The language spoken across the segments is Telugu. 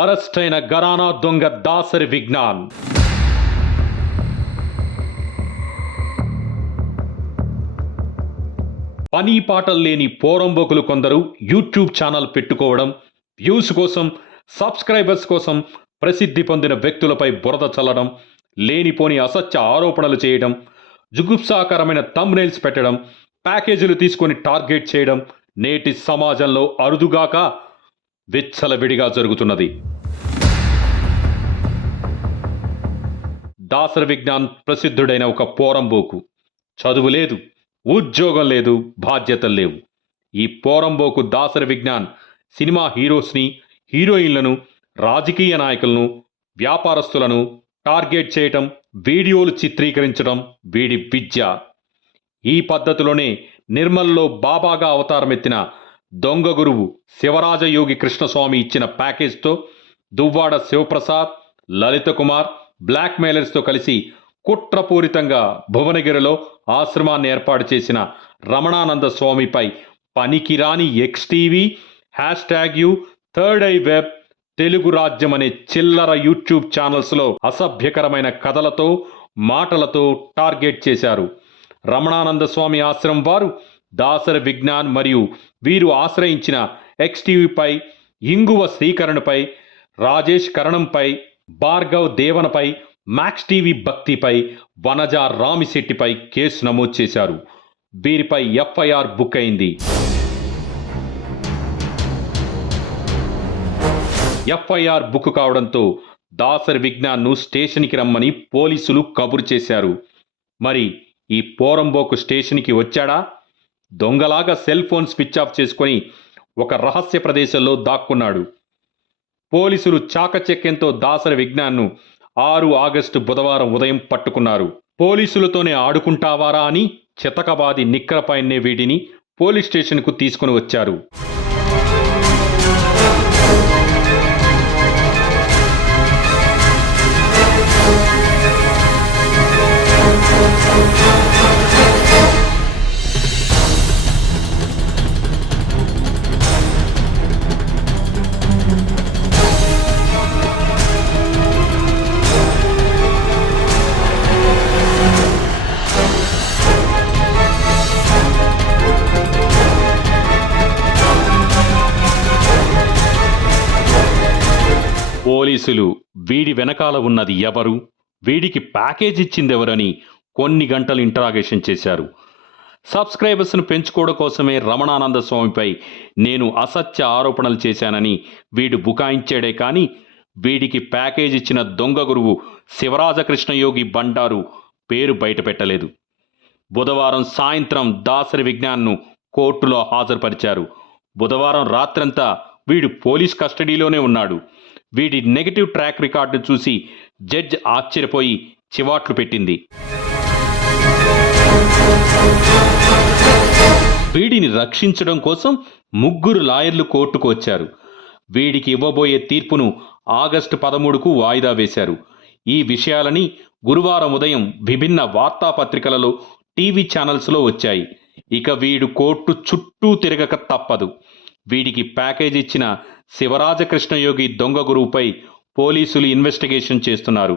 అరెస్ట్ అయిన గరానా దొంగ దాసరి విజ్ఞాన్. పని పాటలు లేని పోరంబోకులు కొందరు యూట్యూబ్ ఛానల్ పెట్టుకోవడం వ్యూస్ కోసం సబ్స్క్రైబర్స్ కోసం ప్రసిద్ధి పొందిన వ్యక్తులపై బురద చల్లడం లేనిపోని అసత్య ఆరోపణలు చేయడం జుగుప్సాకరమైన తమ్నైల్స్ పెట్టడం ప్యాకేజీలు తీసుకొని టార్గెట్ చేయడం నేటి సమాజంలో అరుదుగాక విచ్చలవిడిగా జరుగుతున్నది. దాసర విజ్ఞాన్ ప్రసిద్ధుడైన ఒక పోరంబోకు. చదువు లేదు ఉద్యోగం లేదు బాధ్యతలు లేవు. ఈ పోరంబోకు దాసర విజ్ఞాన్ సినిమా హీరోస్ని హీరోయిన్లను రాజకీయ నాయకులను వ్యాపారస్తులను టార్గెట్ చేయటం వీడియోలు చిత్రీకరించడం వీడి విద్య. ఈ పద్ధతిలోనే నిర్మల్లో బాబాగా అవతారమెత్తిన దొంగ గురువు శివరాజయోగి కృష్ణస్వామి ఇచ్చిన ప్యాకేజ్తో దువ్వాడ శివప్రసాద్ లలిత కుమార్ బ్లాక్ మెయిలర్స్తో కలిసి కుట్రపూరితంగా భువనగిరిలో ఆశ్రమాన్ని ఏర్పాటు చేసిన రమణానంద స్వామిపై పనికిరాని X TV hashtag U third eye web Telugu Rajyam అనే చిల్లర యూట్యూబ్ ఛానల్స్లో అసభ్యకరమైన కథలతో మాటలతో టార్గెట్ చేశారు. రమణానంద స్వామి ఆశ్రమం వారు దాసర విజ్ఞాన్ మరియు వీరు ఆశ్రయించిన ఎక్స్టీవీపై ఇంగువ శ్రీకరణపై రాజేష్ కరణంపై భార్గవ్ దేవనపై మ్యాక్స్ టీవీ భక్తిపై వనజ రామిశెట్టిపై కేసు నమోదు చేశారు. వీరిపై ఎఫ్ఐఆర్ బుక్ అయింది. ఎఫ్ఐఆర్ బుక్ కావడంతో దాసరి విజ్ఞాన్ను స్టేషన్కి రమ్మని పోలీసులు కబురు చేశారు. మరి ఈ పోరంబోకు స్టేషన్కి వచ్చాడా? దొంగలాగా సెల్ ఫోన్ స్విచ్ ఆఫ్ చేసుకొని ఒక రహస్య ప్రదేశంలో దాక్కున్నాడు. పోలీసులు చాకచక్యంతో దాసరి విజ్ఞాన్ను ఆరు ఆగస్టు బుధవారం ఉదయం పట్టుకున్నారు. పోలీసులతోనే ఆడుకుంటావారా అని చితకబాది నిక్కరపైనే వీటిని పోలీస్ స్టేషన్కు తీసుకుని వచ్చారు. పోలీసులు వీడి వెనకాల ఉన్నది ఎవరు? వీడికి ప్యాకేజ్ ఇచ్చిందెవరని కొన్ని గంటలు ఇంటరాగేషన్ చేశారు. సబ్స్క్రైబర్స్ను పెంచుకోవడం కోసమే రమణానంద స్వామిపై నేను అసత్య ఆరోపణలు చేశానని వీడు బుకాయించాడే కానీ వీడికి ప్యాకేజ్ ఇచ్చిన దొంగ గురువు శివరాజకృష్ణయోగి బండారు పేరు బయటపెట్టలేదు. బుధవారం సాయంత్రం దాసరి విజ్ఞాన్ను కోర్టులో హాజరుపరిచారు. బుధవారం రాత్రంతా వీడు పోలీస్ కస్టడీలోనే ఉన్నాడు. వీడి నెగటివ్ ట్రాక్ రికార్డును చూసి జడ్జ్ ఆశ్చర్యపోయి చివాట్లు పెట్టింది. వీడిని రక్షించడం కోసం ముగ్గురు లాయర్లు కోర్టుకు వచ్చారు. వీడికి ఇవ్వబోయే తీర్పును ఆగస్టు పదమూడుకు వాయిదా వేశారు. ఈ విషయాలని గురువారం ఉదయం విభిన్న వార్తాపత్రికలలో టీవీ ఛానల్స్లో వచ్చాయి. ఇక వీడు కోర్టు చుట్టూ తిరగక తప్పదు. వీడికి ప్యాకేజ్ ఇచ్చిన శివరాజకృష్ణయోగి దొంగ గురువుపై పోలీసులు ఇన్వెస్టిగేషన్ చేస్తున్నారు.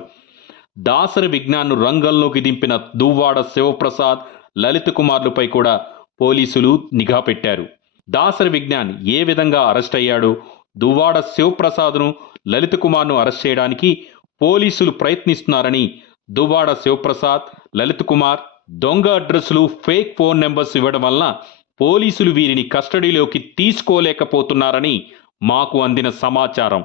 దాసరి విజ్ఞాన్ను రంగంలోకి దింపిన దువ్వాడ శివప్రసాద్ లలిత్ కుమార్లపై కూడా పోలీసులు నిఘా పెట్టారు. దాసరి విజ్ఞాన్ ఏ విధంగా అరెస్ట్ అయ్యాడో దువ్వాడ శివప్రసాద్ను లలిత్ కుమార్ను అరెస్ట్ చేయడానికి పోలీసులు ప్రయత్నిస్తున్నారని దువ్వాడ శివప్రసాద్ లలిత్ కుమార్ దొంగ అడ్రస్లు ఫేక్ ఫోన్ నెంబర్స్ ఇవ్వడం వలన పోలీసులు వీరిని కస్టడీలోకి తీసుకోలేకపోతున్నారని మాకు అందిన సమాచారం.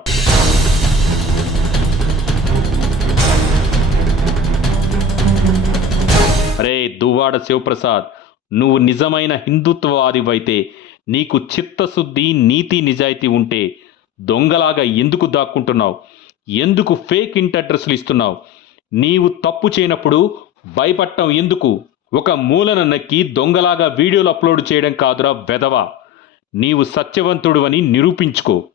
అరే దువ్వాడ శివప్రసాద్ నువ్వు నిజమైన హిందుత్వవాదివైతే నీకు చిత్తశుద్ధి నీతి నిజాయితీ ఉంటే దొంగలాగా ఎందుకు దాక్కుంటున్నావు? ఎందుకు ఫేక్ ఇంట్ అడ్రస్లు ఇస్తున్నావు? నీవు తప్పు చేయనప్పుడు భయపడటం ఎందుకు? ఒక మూలన నక్కి దొంగలాగా వీడియోలు అప్లోడ్ చేయడం కాదురా వెదవా నీవు సత్యవంతుడు అని నిరూపించుకో.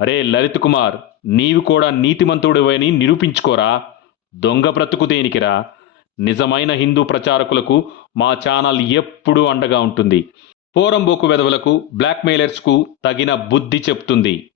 అరే లలిత్ కుమార్ నీవు కూడా నీతిమంతుడివని నిరూపించుకోరా. దొంగ బ్రతుకు దేనికిరా? నిజమైన హిందూ ప్రచారకులకు మా ఛానల్ ఎప్పుడూ అండగా ఉంటుంది. పోరంబోకు వెధవలకు బ్లాక్మెయిలర్స్కు తగిన బుద్ధి చెప్తుంది.